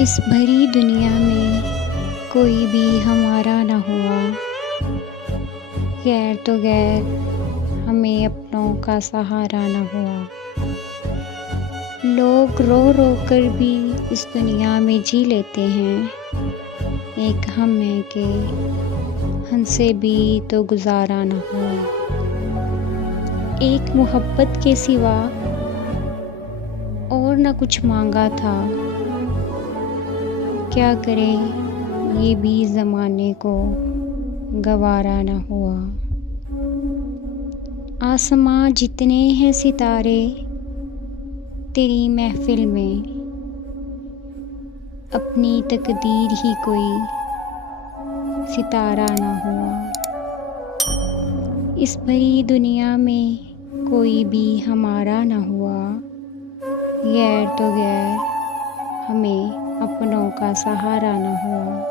इस भरी दुनिया में कोई भी हमारा न हुआ, गैर तो गैर हमें अपनों का सहारा न हुआ। लोग रो रो कर भी इस दुनिया में जी लेते हैं, एक हम है कि हमसे भी तो गुजारा न हुआ। एक मोहब्बत के सिवा और न कुछ मांगा था, क्या करें ये भी ज़माने को गवारा न हुआ। आसमां जितने हैं सितारे तेरी महफिल में, अपनी तकदीर ही कोई सितारा न हुआ। इस भरी दुनिया में कोई भी हमारा न हुआ, गैर तो गैर हमें अपनों का सहारा न हुआ।